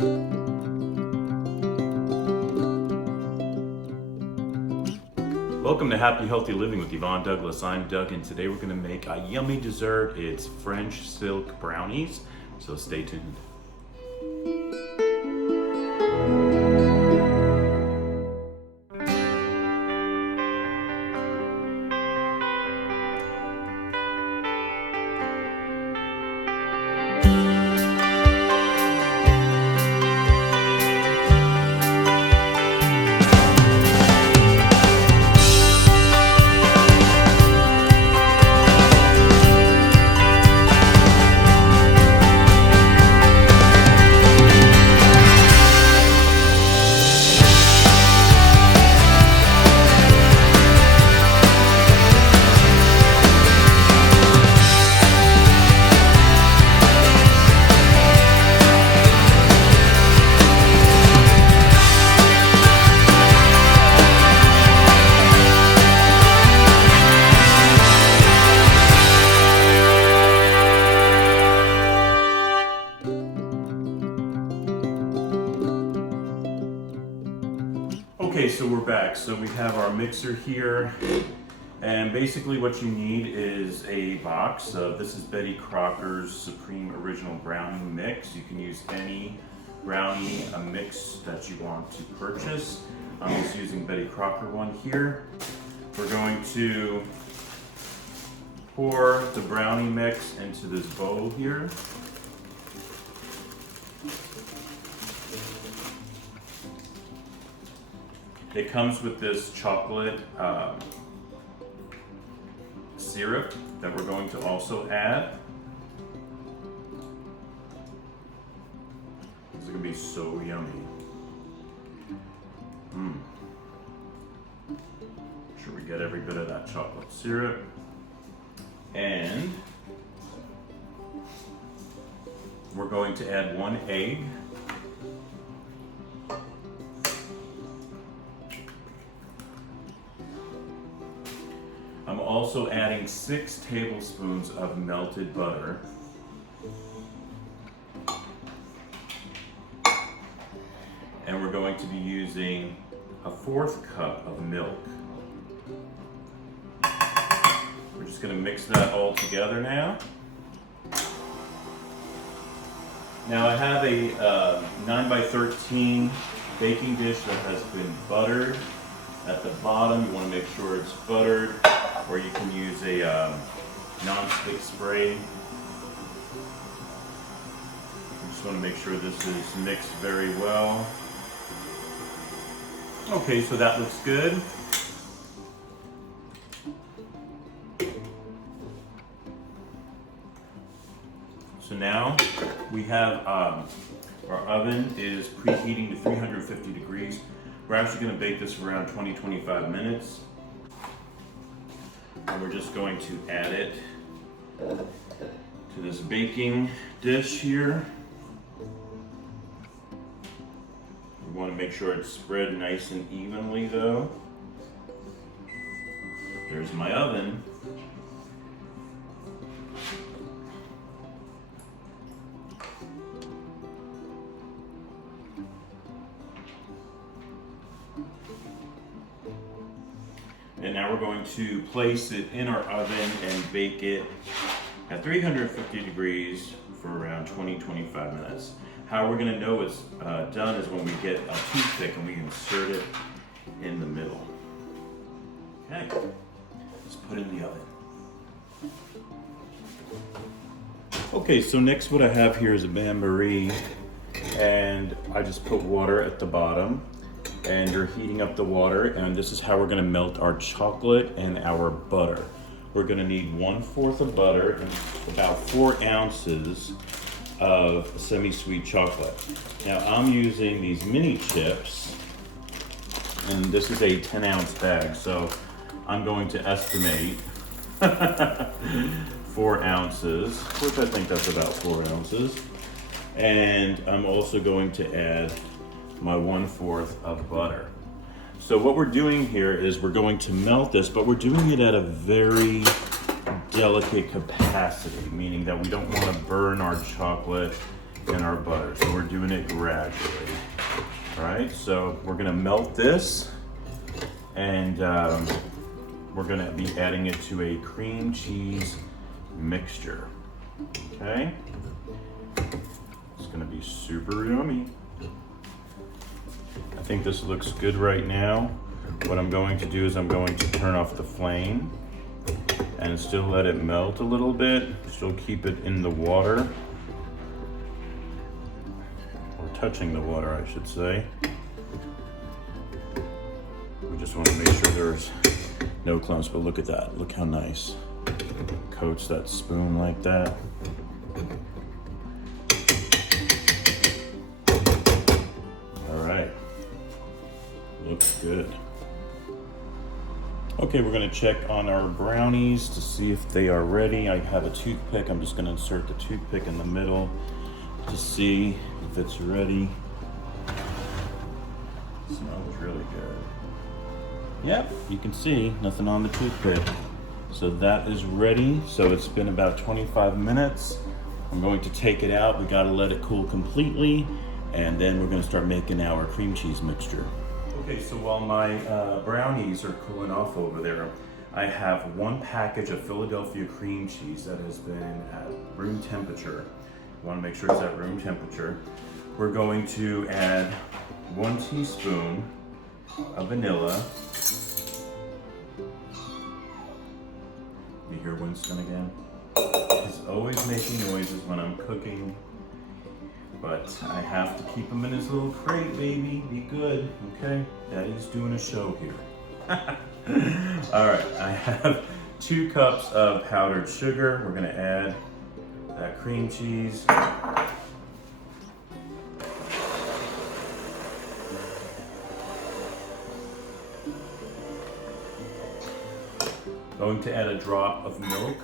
Welcome to Happy Healthy Living with Yvonne Douglas. I'm Doug, and today we're going to make a yummy dessert. It's French silk brownies, so stay tuned. Okay, so we're back. So we have our mixer here, and basically what you need is a box. This is Betty Crocker's Supreme Original Brownie Mix. You can use any brownie mix that you want to purchase. I'm just using Betty Crocker one here. We're going to pour the brownie mix into this bowl here. It comes with this chocolate syrup that we're going to also add. This is going to be so yummy. Make sure we get every bit of that chocolate syrup. And we're going to add 1 egg. I'm also adding 6 tablespoons of melted butter. And we're going to be using a 1/4 cup of milk. We're just going to mix that all together now. Now I have a 9x13 baking dish that has been buttered. At the bottom, you want to make sure it's buttered, or you can use a non-stick spray. You just want to make sure this is mixed very well. Okay, so that looks good. So now we have our oven is preheating to 350 degrees. We're actually going to bake this for around 20-25 minutes. And we're just going to add it to this baking dish here. We want to make sure it's spread nice and evenly though. There's my oven. And now we're going to place it in our oven and bake it at 350 degrees for around 20-25 minutes. How we're going to know it's done is when we get a toothpick and we insert it in the middle. Okay, let's put it in the oven. Okay, so next what I have here is a bain-marie, and I just put water at the bottom. And you're heating up the water, and this is how we're going to melt our chocolate and our butter. We're going to need 1/4 of butter and about 4 ounces of semi-sweet chocolate. Now I'm using these mini chips, and this is a 10-ounce bag, so I'm going to estimate 4 ounces, which I think that's about 4 ounces. And I'm also going to add my 1/4 of butter. So what we're doing here is we're going to melt this, but we're doing it at a very delicate capacity, meaning that we don't want to burn our chocolate in our butter. So we're doing it gradually. All right, so we're gonna melt this, and we're gonna be adding it to a cream cheese mixture. Okay, it's gonna be super yummy. I think this looks good right now. What I'm going to do is I'm going to turn off the flame and still let it melt a little bit. Still keep it in the water, or touching the water, I should say. We just want to make sure there's no clumps, but look at that. Look how nice. Coats that spoon like that. All right, looks good. Okay, we're gonna check on our brownies to see if they are ready. I have a toothpick. I'm just gonna insert the toothpick in the middle to see if it's ready. It smells really good. Yep, you can see nothing on the toothpick. So that is ready. So it's been about 25 minutes. I'm going to take it out. We gotta let it cool completely, and then we're gonna start making our cream cheese mixture. Okay, so while my brownies are cooling off over there, I have one package of Philadelphia cream cheese that has been at room temperature. You want to make sure it's at room temperature. We're going to add 1 teaspoon of vanilla. You hear Winston again? He's always making noises when I'm cooking. But I have to keep him in his little crate, baby. Be good, okay? Daddy's doing a show here. All right, I have 2 cups of powdered sugar. We're gonna add that cream cheese. Going to add a drop of milk.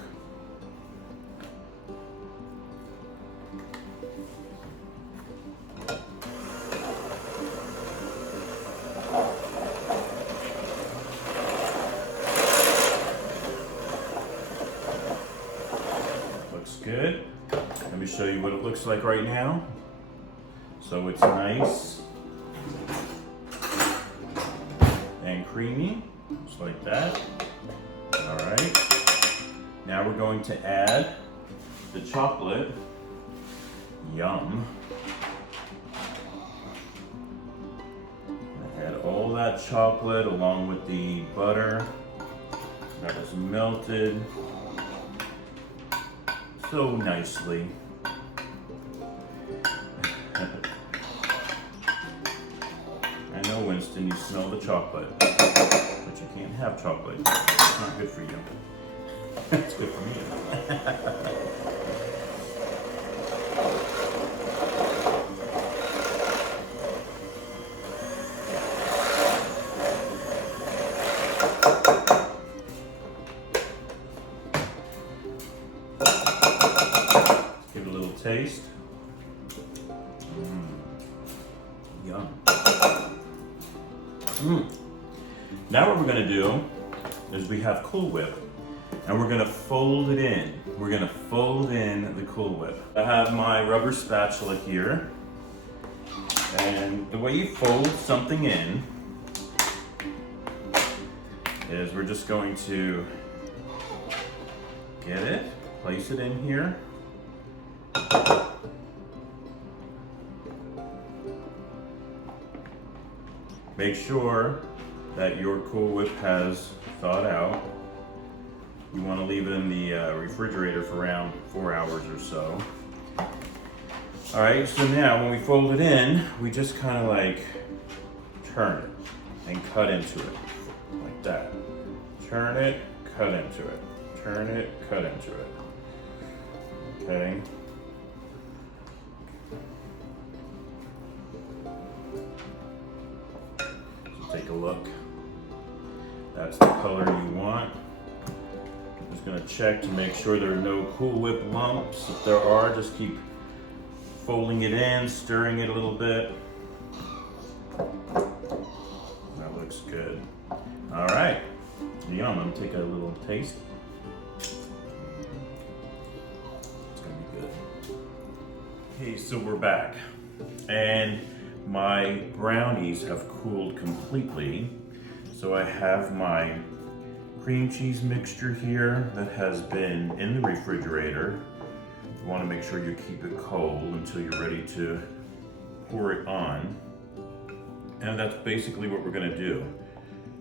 Good. Let me show you what it looks like right now. So it's nice and creamy, just like that. All right. Now we're going to add the chocolate. Yum. Add all that chocolate along with the butter that was melted so nicely. I know, Winston, you smell the chocolate, but you can't have chocolate. It's not good for you. It's good for me. Give it a little taste. Yum. Now what we're gonna do is we have Cool Whip, and we're gonna fold it in. We're gonna fold in the Cool Whip. I have my rubber spatula here, and the way you fold something in is we're just going to get it, place it in here. Make sure that your Cool Whip has thawed out. You want to leave it in the refrigerator for around 4 hours or so. All right, so now when we fold it in, we just kind of like turn it and cut into it, like that. Turn it, cut into it. Turn it, cut into it. Okay. Take a look. That's the color you want. I'm just gonna check to make sure there are no Cool Whip lumps. If there are, just keep folding it in, stirring it a little bit. That looks good. All right, yum. I'm gonna take a little taste. It's gonna be good. Okay, Okay, so we're back. And my brownies have cooled completely. So I have my cream cheese mixture here that has been in the refrigerator. You want to make sure you keep it cold until you're ready to pour it on. And that's basically what we're going to do.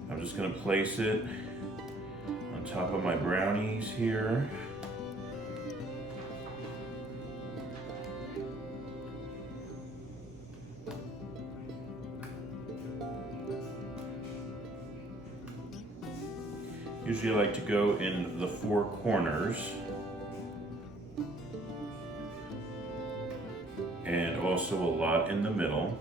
I'm just going to place it on top of my brownies here. Usually I like to go in the four corners and also a lot in the middle.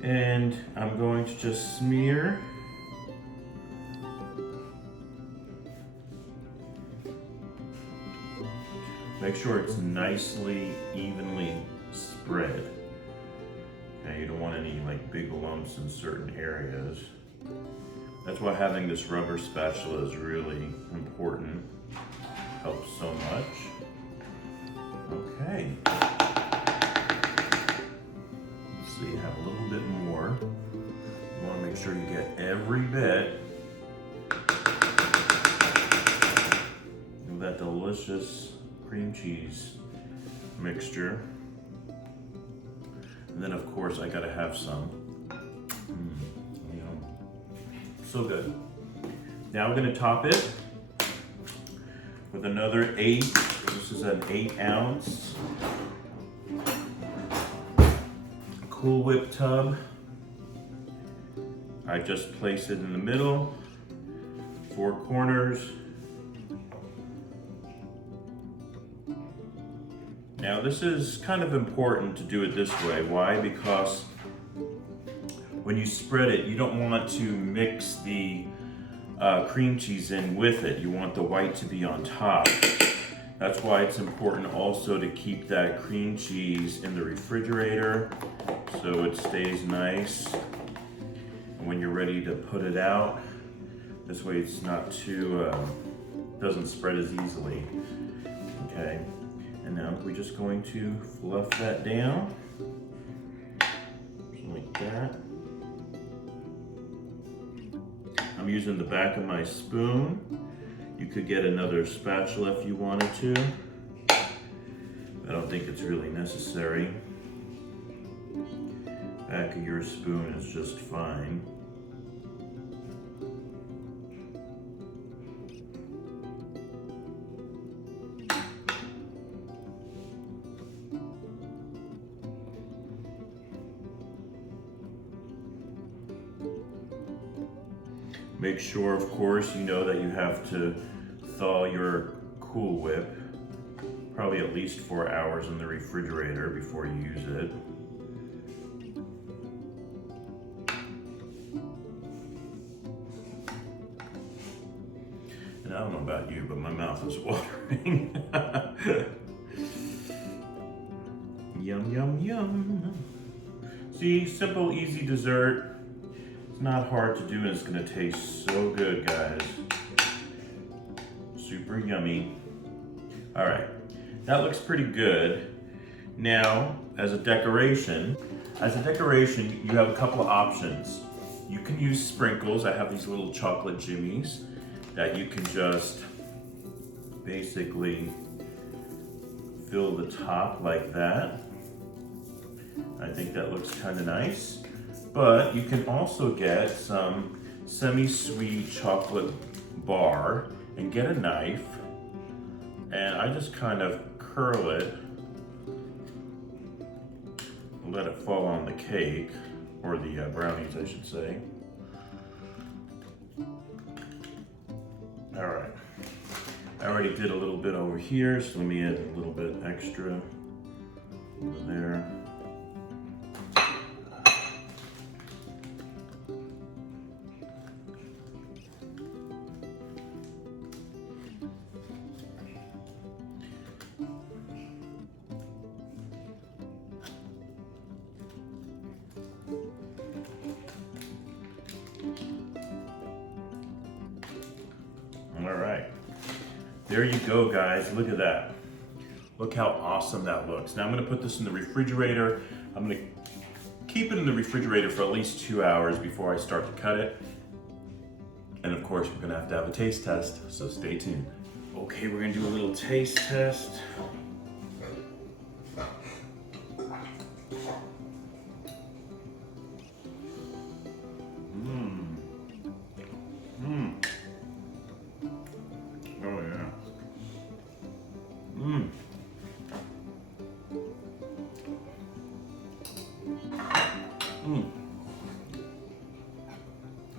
And I'm going to just smear make sure it's nicely evenly spread. Okay, you don't want any like big lumps in certain areas. That's why having this rubber spatula is really important. Helps so much. Okay. So you have a little bit more. You want to make sure you get every bit of that delicious cream cheese mixture. And then of course I gotta have some. You know, so good. Now we're gonna top it with another 8. This is an 8-ounce Cool Whip tub. I just place it in the middle, 4 corners. Now this is kind of important to do it this way. Why? Because when you spread it, you don't want to mix the cream cheese in with it. You want the white to be on top. That's why it's important also to keep that cream cheese in the refrigerator so it stays nice. And when you're ready to put it out, this way it's not too, doesn't spread as easily. Okay, and now we're just going to fluff that down, like that. I'm using the back of my spoon. You could get another spatula if you wanted to. I don't think it's really necessary. Back of your spoon is just fine. Make sure, of course, you know that you have to thaw your Cool Whip probably at least 4 hours in the refrigerator before you use it. And I don't know about you, but my mouth is watering. Yum, yum, yum. See, simple, easy dessert. It's not hard to do and it's gonna taste so good, guys. Super yummy. All right, that looks pretty good. Now, as a decoration, you have a couple of options. You can use sprinkles. I have these little chocolate jimmies that you can just basically fill the top like that. I think that looks kind of nice. But you can also get some semi-sweet chocolate bar and get a knife, and I just kind of curl it, let it fall on the cake, or the brownies, I should say. All right, I already did a little bit over here, so let me add a little bit extra over there. there you go, guys. Look at that. Look how awesome that looks. Now I'm gonna put this in the refrigerator. I'm gonna keep it in the refrigerator for at least 2 hours before I start to cut it. And of course, we're gonna have a taste test, so stay tuned. Okay, we're gonna do a little taste test. Oh yeah.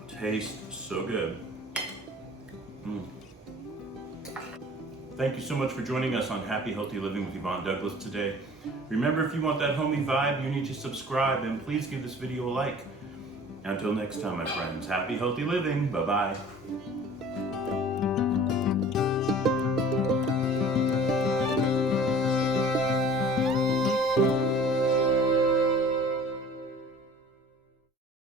Tastes so good. Thank you so much for joining us on Happy Healthy Living with Yvonne Douglas today. Remember, if you want that homey vibe, you need to subscribe and please give this video a like. Until next time, my friends, happy healthy living. Bye-bye.